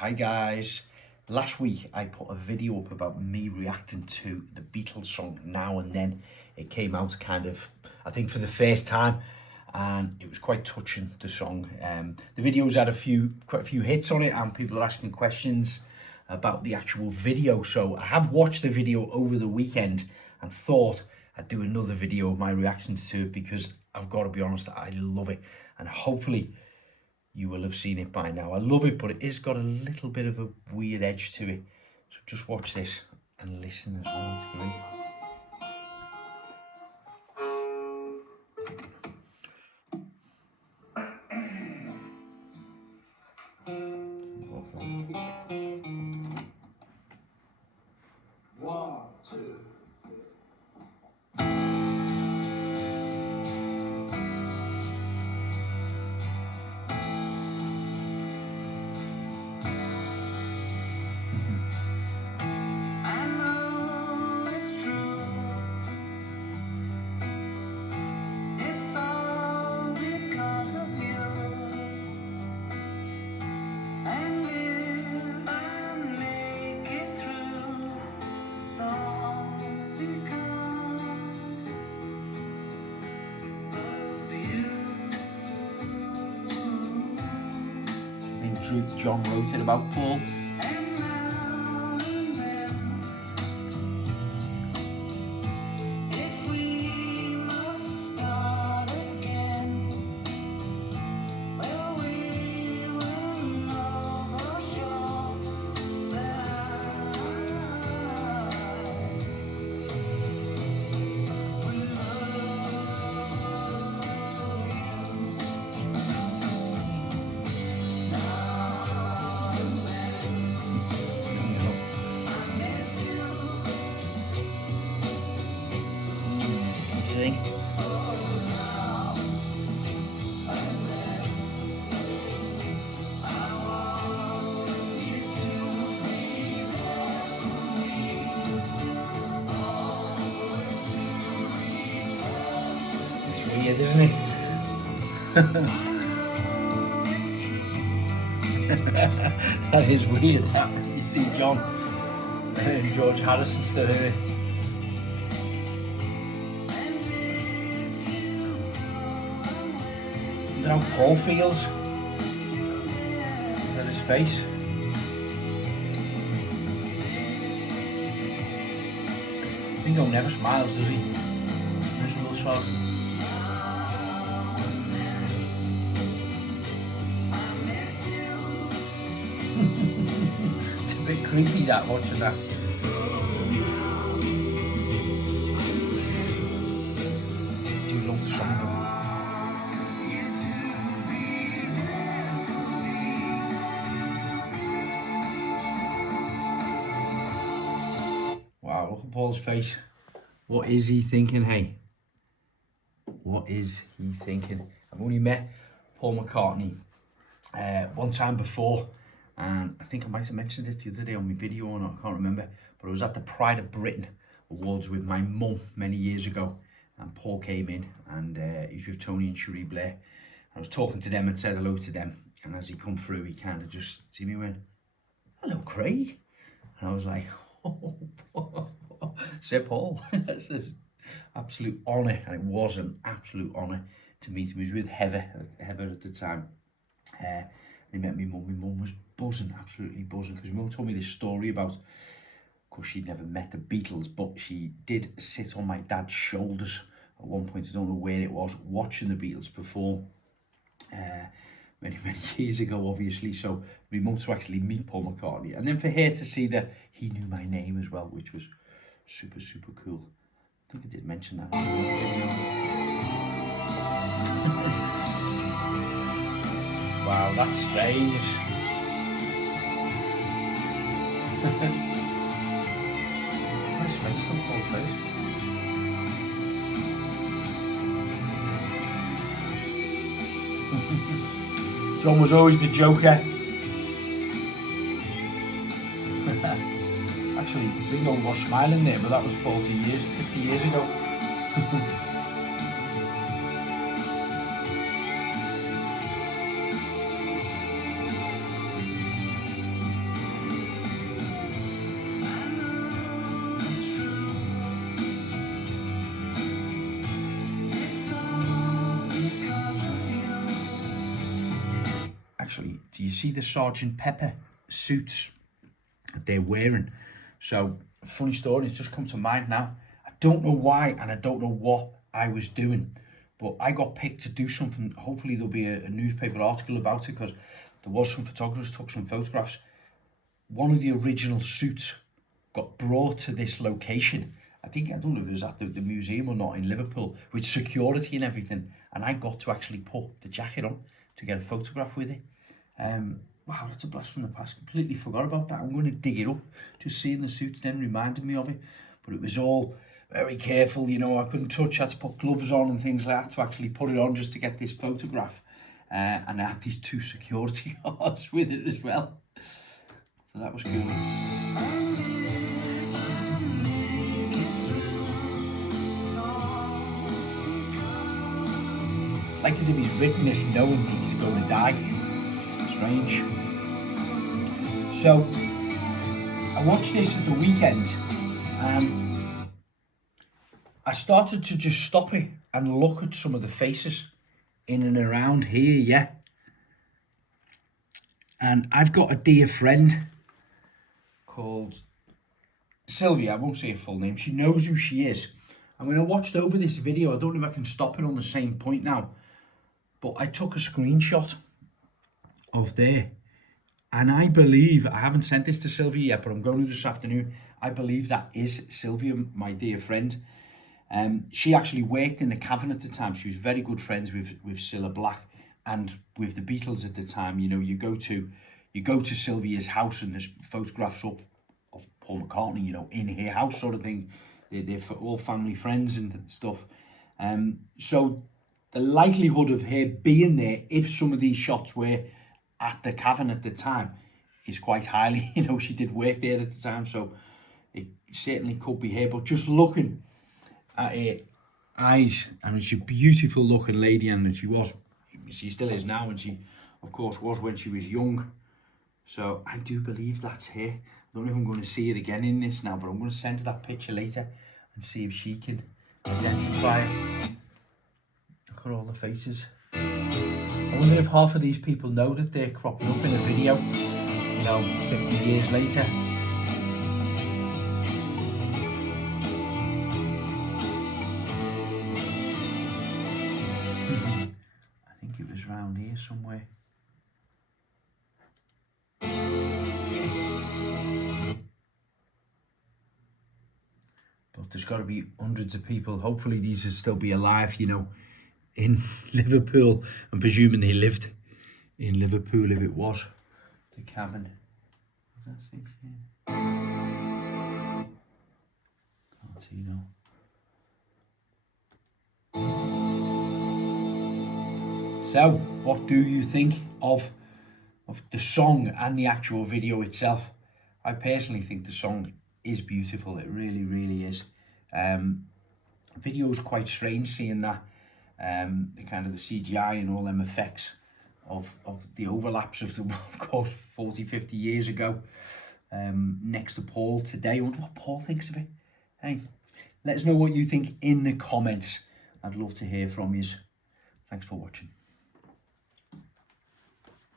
Hi guys. Last week I put a video up about me reacting to the Beatles song Now and Then. It came out kind of, I think for the first time, and it was quite touching, the song. The video's had quite a few hits on it, and people are asking questions about the actual video. So I have watched the video over the weekend and thought I'd do another video of my reactions to it, because I've got to be honest, I love it, and hopefully you will have seen it by now. I love it, but it has got a little bit of a weird edge to it. So just watch this and listen as well. It's great. One, two. John wrote it about Paul. Weird, isn't it? That is weird. You see John and George Harrison still here. I wonder how Paul feels. Look at his face. Ringo never smiles, does he? Miserable sod. It's a bit creepy, that, watching that. I do love the song though. Wow, look at Paul's face. What is he thinking, hey? What is he thinking? I've only met Paul McCartney one time before, and I think I might have mentioned it the other day on my video or not, I can't remember, but I was at the Pride of Britain Awards with my mum many years ago, and Paul came in, and he was with Tony and Cherie Blair. I was talking to them and said hello to them, and as he come through, he kind of just see me and went, "Hello, Craig," and I was like, "Oh, Sir Paul." This is absolute honour, and it was an absolute honour to meet him. He was with Heather at the time. He met me mum. My mum was buzzing, absolutely buzzing, because my mum told me this story about, of course, she'd never met the Beatles, but she did sit on my dad's shoulders at one point. I don't know where it was, watching the Beatles perform many years ago, obviously. So my mum to actually meet Paul McCartney, and then for her to see that he knew my name as well, which was super cool. I think I did mention that. Wow, that's strange. Nice face, though, Paul's face. John was always the joker. Actually, Ringo was smiling there, but that was 50 years ago. see the Sergeant Pepper suits that they're wearing. So, funny story, it's just come to mind now. I don't know why and I don't know what I was doing, but I got picked to do something. Hopefully there'll be a newspaper article about it, because there was some photographers took some photographs. One of the original suits got brought to this location. I don't know if it was at the museum or not in Liverpool, with security and everything. And I got to actually put the jacket on to get a photograph with it. Wow, that's a blast from the past. Completely forgot about that. I'm going to dig it up. Just seeing the suits then reminded me of it. But it was all very careful, you know. I couldn't touch. I had to put gloves on and things like that to actually put it on just to get this photograph. And I had these 2 security guards with it as well. So that was cool. Like as if he's written this knowing he's going to die. Strange. So, I watched this at the weekend and I started to just stop it and look at some of the faces in and around here, yeah. And I've got a dear friend called Sylvia. I won't say her full name. She knows who she is. And when I watched over this video, I don't know if I can stop it on the same point now, but I took a screenshot of there. And I believe, I haven't sent this to Sylvia yet, but I'm going to this afternoon. I believe that is Sylvia, my dear friend. She actually worked in the Cavern at the time. She was very good friends with Cilla Black and with the Beatles at the time. You know, you go to Sylvia's house and there's photographs up of Paul McCartney, you know, in her house sort of thing. They're all family friends and stuff. So the likelihood of her being there, if some of these shots were at the Cavern at the time, is quite highly. You know, she did work there at the time, so it certainly could be her. But just looking at her eyes, I mean, she's a beautiful looking lady, and she still is now, and she, of course, was when she was young. So I do believe that's her. I don't know if I'm going to see it again in this now, but I'm going to send her that picture later and see if she can identify it. Look at all the faces. I wonder if half of these people know that they're cropping up in a video, you know, 50 years later. I think it was round here somewhere. But there's got to be hundreds of people. Hopefully these will still be alive, you know, in Liverpool. I'm presuming they lived in Liverpool if it was the Cavern. Can't see now. So, what do you think of the song and the actual video itself? I personally think the song is beautiful. It really, really is. Video is quite strange seeing that. The kind of the CGI and all them effects of the overlaps of course 40-50 years ago, next to Paul today. I wonder what Paul thinks of it. Hey, let us know what you think in the comments. I'd love to hear from you. Thanks for watching.